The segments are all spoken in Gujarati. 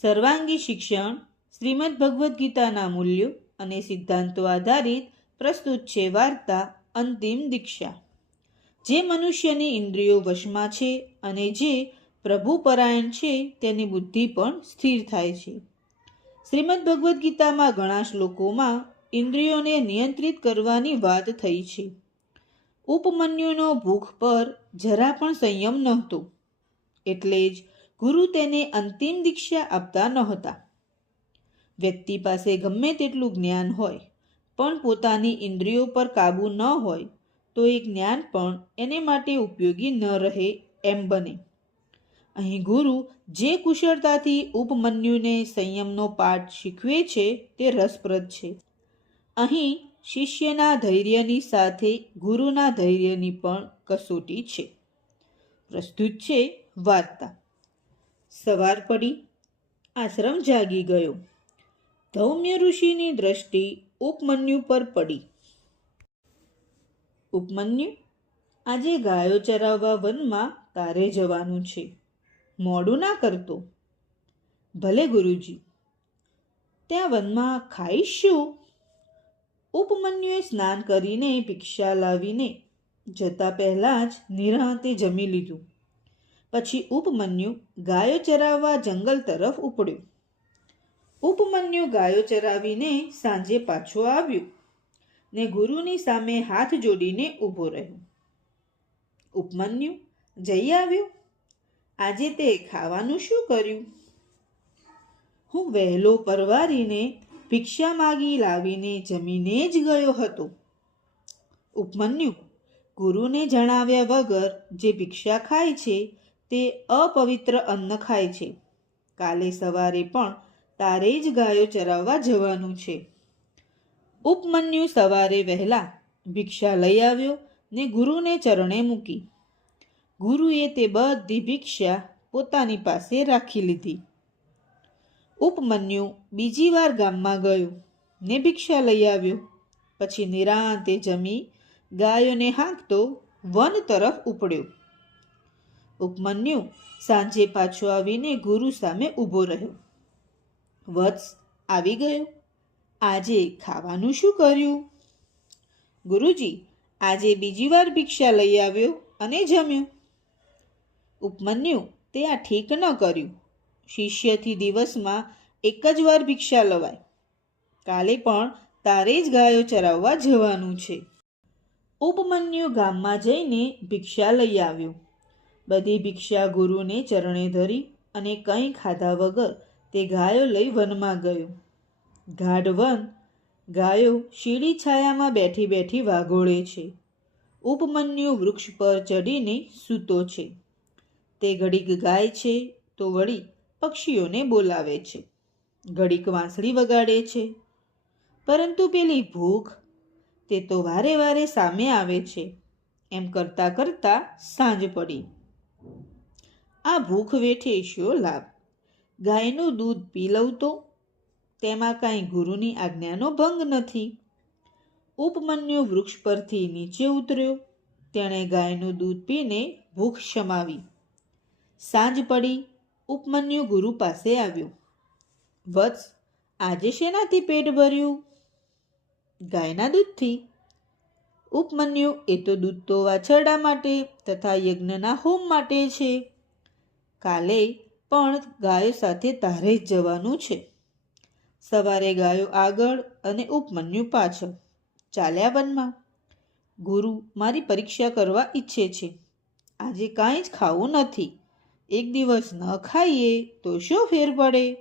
સર્વાંગી શિક્ષણ, શ્રીમદ ભગવદ્ ગીતાના મૂલ્યો અને સિદ્ધાંતો આધારિત પ્રસ્તુત છે વાર્તા, અંતિમ દીક્ષા. જે મનુષ્યની ઇન્દ્રિયો વશમાં છે અને જે પ્રભુપરાયણ છે, તેની બુદ્ધિ પણ સ્થિર થાય છે. શ્રીમદ ભગવદ્ ગીતામાં ઘણા શ્લોકોમાં ઇન્દ્રિયોને નિયંત્રિત કરવાની વાત થઈ છે. ઉપમન્યુનો ભૂખ પર જરા પણ સંયમ નહોતો. એટલે જ ગુરુ તેને અંતિમ દીક્ષા આપતા નહોતા. વ્યક્તિ પાસે ગમે તેટલું જ્ઞાન હોય, પણ પોતાની ઇન્દ્રિયો પર કાબૂ ન હોય, તો એ જ્ઞાન પણ એને માટે ઉપયોગી ન રહે એમ બને. અહીં ગુરુ જે કુશળતાથી ઉપમન્યુને સંયમનો પાઠ શીખવે છે તે રસપ્રદ છે. અહીં શિષ્યના ધૈર્યની સાથે ગુરુના ધૈર્યની પણ કસોટી છે. પ્રસ્તુત છે વાર્તા. સવાર પડી. આશ્રમ જાગી ગયો. ધૌમ્ય ઋષિની દ્રષ્ટિ ઉપમન્યુ પર પડી. ઉપમન્યુ, આજે ગાયો ચરાવવા વનમાં તારે જવાનું છે. મોડું ના કરતો. ભલે ગુરુજી, ત્યાં વનમાં ખાઈશ શું? ઉપમન્યુએ સ્નાન કરીને ભિક્ષા લાવીને જતા પહેલાં જ નિરાંતે જમી લીધું. પછી ઉપમન્યુ ગાયો ચરાવવા જંગલ તરફ ઉપડ્યો. ઉપમન્યુ ગાયો ચરાવીને સાંજે પાછો આવ્યો ને ગુરુની સામે હાથ જોડીને ઊભો રહ્યો. ઉપમન્યુ, જઈ આવ્યો? આજે તે ખાવાનું શું કર્યું? હું વહેલો પરવારીને ભિક્ષા માગી લાવીને જમીને જ ગયો હતો. ઉપમન્યુ, ગુરુને જણાવ્યા વગર જે ભિક્ષા ખાય છે તે અપવિત્ર અન્ન ખાય છે. કાલે સવારે પણ તારે જ ગાયો ચરાવવા જવાનું છે. ઉપમન્યુ સવારે વહેલા ભિક્ષા લઈ આવ્યો ને ગુરુને ચરણે મૂકી. ગુરુએ તે બધી ભિક્ષા પોતાની પાસે રાખી લીધી. ઉપમન્યુ બીજી વાર ગામમાં ગયો ને ભિક્ષા લઈ આવ્યો. પછી નિરાંતે જમી ગાયોને હાંકતો વન તરફ ઉપડ્યો. ઉપમન્યુ સાંજે પાછો આવીને ગુરુ સામે ઊભો રહ્યો. વત્સ, આવી ગયો? આજે ખાવાનું શું કર્યું? ગુરુજી, આજે બીજી વાર ભિક્ષા લઈ આવ્યો અને જમ્યો. ઉપમન્યુ, તે આ ઠીક ન કર્યું. શિષ્યથી દિવસમાં એક જ વાર ભિક્ષા લવાય. કાલે પણ તારે જ ગાયો ચરાવવા જવાનું છે. ઉપમન્યુ ગામમાં જઈને ભિક્ષા લઈ આવ્યો. બધી ભિક્ષા ગુરુને ચરણે ધરી અને કંઈ ખાધા વગર તે ગાયો લઈ વનમાં ગયો. ગાઢ વન ગાયો શીડી છાયામાં બેઠી બેઠી વાગોળે છે. ઉપમન્યુ વૃક્ષ પર ચડીને સૂતો છે. તે ઘડીક ગાય છે તો વળી પક્ષીઓને બોલાવે છે. ઘડીક વાંસળી વગાડે છે. પરંતુ પેલી ભૂખ તે તો વારે વારે સામે આવે છે. એમ કરતાં કરતાં સાંજ પડી. આ ભૂખ વેઠે શો લાભ? ગાયનું દૂધ પી લઉં તો? તેમાં કાંઈ ગુરુની આજ્ઞાનો ભંગ નથી? ઉપમન્યુ વૃક્ષ પરથી નીચે ઉતર્યો. તેણે ગાયનું દૂધ પીને ભૂખ શમાવી. સાંજ પડી. ઉપમન્યુ ગુરુ પાસે આવ્યો. વત્સ, આજે શેનાથી પેટ ભર્યું? ગાયના દૂધથી. ઉપમન્યુ, એ તો દૂધ તો વાછરડા માટે તથા યજ્ઞના હોમ માટે છે. કાલે પણ ગાયો સાથે તારે જ જવાનું છે. સવારે ગાયો આગળ અને ઉપમન્યુ પાછળ. ચાલ્યા વનમાં. ગુરુ મારી પરીક્ષા કરવા ઈચ્છે છે. આજે કાંઈ જ ખાવું નથી. એક દિવસ ન ખાઈએ તો શું ફેર પડે?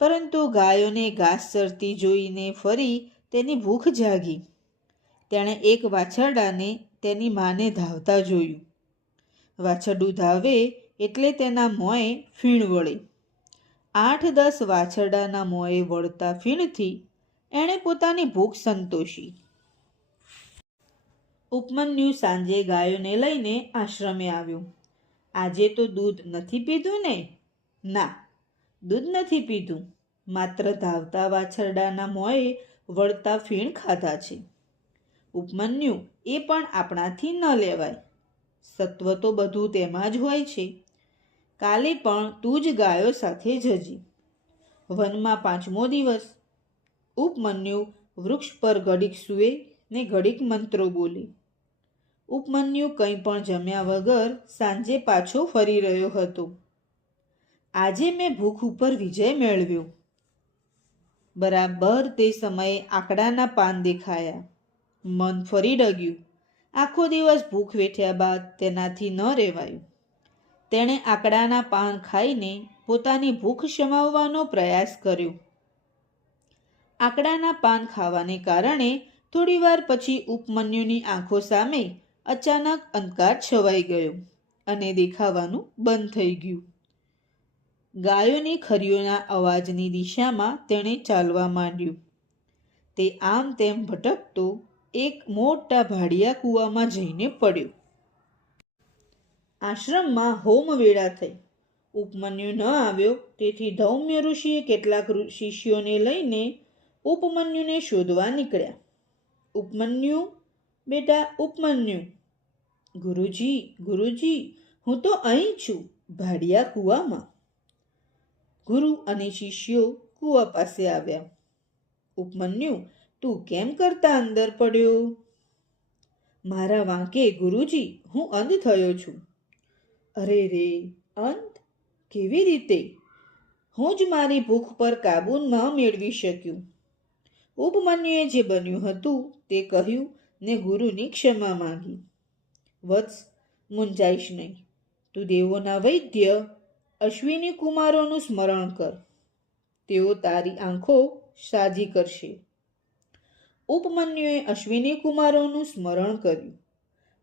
પરંતુ ગાયોને ઘાસ ચરતી જોઈને ફરી તેની ભૂખ જાગી. તેણે એક વાછરડાને તેની માને ધાવતા જોયું. વાછરડું ધાવે એટલે તેના મોંએ ફીણ વળે. આઠ દસ વાછરડાના મોંએ વળતા ફીણથી એણે પોતાની ભૂખ સંતોષી. ઉપમન્યુ સાંજે ગાયોને લઈને આશ્રમે આવ્યો. આજે તો દૂધ નથી પીધું ને? ના, દૂધ નથી પીધું. માત્ર ધાવતા વાછરડાના મોંએ વળતા ફીણ ખાધા છે. ઉપમન્યુ એ પણ આપણાથી ન લેવાય. સત્વ તો બધું તેમાં જ હોય છે. કાલે પણ તું જ ગાયો સાથે જજી. વનમાં પાંચમો દિવસ. ઉપમન્યુ વૃક્ષ પર ઘડીક સૂએ ને ઘડીક મંત્રો બોલી. ઉપમન્યુ કંઈ પણ જમ્યા વગર સાંજે પાછો ફરી રહ્યો હતો. આજે મેં ભૂખ ઉપર વિજય મેળવ્યો. બરાબર તે સમયે આકડાના પાન દેખાયા. મન ફરી ડગ્યું. આખો દિવસ ભૂખ વેઠ્યા બાદ તેનાથી ન રહેવાયું તેણે આકડાના પાન ખાઈને પોતાની ભૂખ શમાવવાનો પ્રયાસ કર્યો. આકડાના પાન ખાવાને કારણે થોડીવાર પછી ઉપમન્યુની આંખો સામે અચાનક અંધકાર છવાઈ ગયો અને દેખાવાનું બંધ થઈ ગયું. ગાયોની ખરીઓના અવાજની દિશામાં તેણે ચાલવા માંડ્યું. તે આમ તેમ ભટકતો એક મોટા ભાડિયા કૂવામાં જઈને પડ્યો. આશ્રમમાં હોમવેળા થઈ. ઉપમન્યુ ન આવ્યો, તેથી ધૌમ્ય ઋષિએ કેટલાક શિષ્યોને લઈને ઉપમન્યુને શોધવા નીકળ્યા. ઉપમન્યુ, બેટા ઉપમન્યુ, ગુરુજી ગુરુજી, હું તો અહીં છું, ભાડિયા કૂવામાં. ગુરુ અને શિષ્યો કૂવા પાસે આવ્યા. ઉપમન્યુ, તું કેમ કરતા અંદર પડ્યો? મારા વાંકે, ગુરુજી, હું અંધ થયો છું. અરે રે, અંત? કેવી રીતે? હું જ મારી ભૂખ પર કાબૂ ન મેળવી શક્યું. ઉપમન્યુએ જે બન્યું હતું તે કહ્યું ને ગુરુની ક્ષમા માંગી. વત્સ મુંજાઈશ નહીં. તું દેવોના વૈદ્ય, અશ્વિની કુમારોનું સ્મરણ કર. તેઓ તારી આંખો સાજી કરશે. ઉપમન્યુએ અશ્વિની કુમારોનું સ્મરણ કર્યું.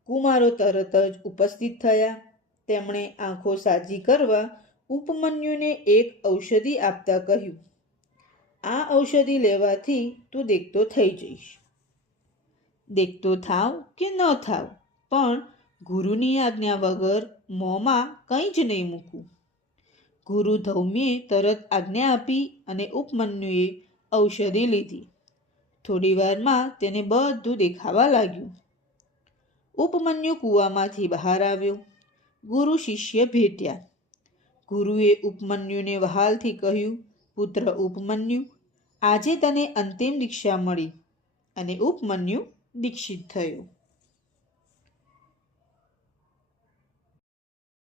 કુમારો તરત જ ઉપસ્થિત થયા. તેમણે આંખો સાજી કરવા ઉપમન્યુને એક ઔષધિ આપતા કહ્યું, આ ઔષધિ લેવાથી તું દેખતો થઈ જઈશ. દેખતો થાવ કે ન થાવ, પણ ગુરુની આજ્ઞા વગર મોંમાં કંઈ જ નહીં મૂકવું ગુરુ ધૌમ્યે તરત આજ્ઞા આપી અને ઉપમન્યુએ ઔષધિ લીધી. થોડી વારમાં તેને બધું દેખાવા લાગ્યું. ઉપમન્યુ કૂવામાંથી બહાર આવ્યો. ગુરુ શિષ્ય ભેટ્યા. ગુરુએ ઉપમન્યુને વહાલથી કહ્યું, પુત્ર ઉપમન્યુ, આજે તને અંતિમ દીક્ષા મળી. અને ઉપમન્યુ દીક્ષિત થયો.